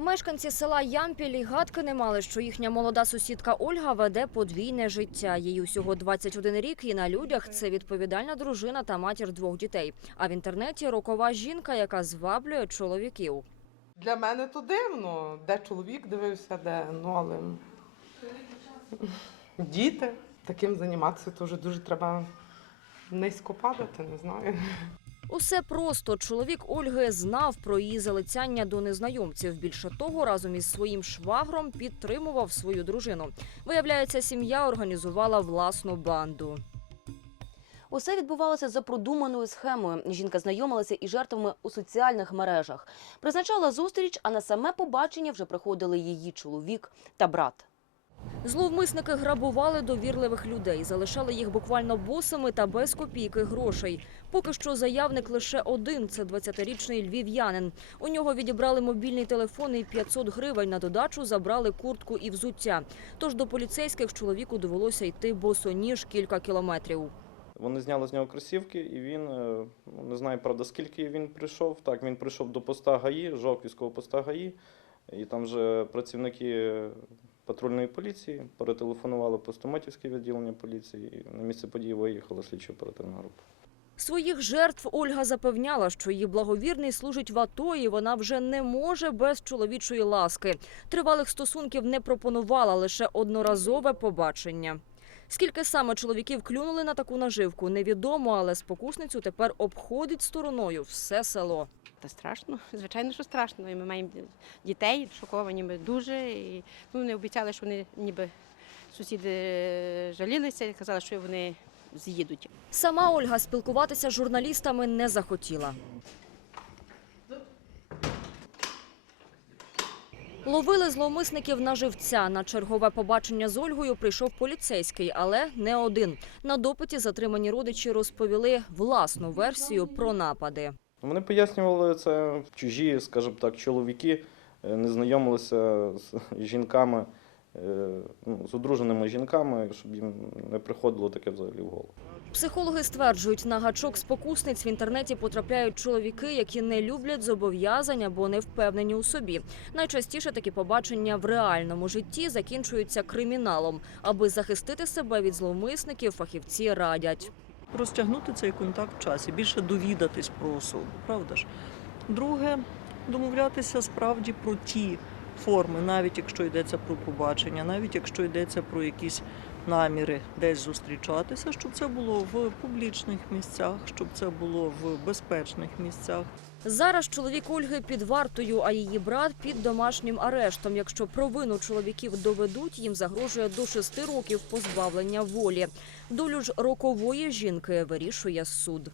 Мешканці села Ямпіль і гадки не мали, що їхня молода сусідка Ольга веде подвійне життя. Їй усього 21 рік, і на людях це відповідальна дружина та матір двох дітей. А в інтернеті рокова жінка, яка зваблює чоловіків. Для мене то дивно, де чоловік дивився, де ну але діти таким займатися, вже дуже треба низько падати, не знаю. Усе просто чоловік Ольги знав про її залицяння до незнайомців. Більше того, разом із своїм швагром підтримував свою дружину. Виявляється, сім'я організувала власну банду. Усе відбувалося за продуманою схемою. Жінка знайомилася із жертвами у соціальних мережах. Призначала зустріч, а на саме побачення вже приходили її чоловік та брат. Зловмисники грабували довірливих людей, залишали їх буквально босими та без копійки грошей. Поки що заявник лише один – це 20-річний львів'янин. У нього відібрали мобільний телефон і 500 гривень. На додачу забрали куртку і взуття. Тож до поліцейських чоловіку довелося йти босоніж кілька кілометрів. Вони зняли з нього кросівки, і він е, ну, не знаю, правда, скільки він прийшов. Так, він прийшов до поста ГАІ, Жовківського поста ГАІ, і там вже працівники патрульної поліції перетелефонували Постоматівське відділення поліції. На місце події виїхала слідчо оперативна група. Своїх жертв Ольга запевняла, що її благовірний служить в АТО, і вона вже не може без чоловічої ласки. Тривалих стосунків не пропонувала лише одноразове побачення. Скільки саме чоловіків клюнули на таку наживку, невідомо, але спокусницю тепер обходить стороною все село. Та страшно, звичайно, що страшно. І ми маємо дітей, шоковані ми дуже. І ну, вони обіцяли, що вони ніби сусіди жалілися і казали, що вони з'їдуть. Сама Ольга спілкуватися з журналістами не захотіла. Ловили зловмисників на живця. На чергове побачення з Ольгою прийшов поліцейський, але не один. На допиті затримані родичі розповіли власну версію про напади. Вони пояснювали це чужі, скажімо так, чоловіки, е, не знайомилися з жінками, е, ну, з одруженими жінками, щоб їм не приходило таке взагалі в голову. Психологи стверджують, на гачок спокусниць в інтернеті потрапляють чоловіки, які не люблять зобов'язань або не впевнені у собі. Найчастіше такі побачення в реальному житті закінчуються криміналом. Аби захистити себе від зловмисників, фахівці радять. розтягнути цей контакт в часі, більше довідатись про особу, правда ж? Друге, домовлятися справді про ті форми, навіть якщо йдеться про побачення, навіть якщо йдеться про якісь наміри десь зустрічатися, щоб це було в публічних місцях, щоб це було в безпечних місцях. Зараз чоловік Ольги під вартою, а її брат під домашнім арештом. Якщо провину чоловіків доведуть, їм загрожує до шести років позбавлення волі. Долю ж рокової жінки вирішує суд.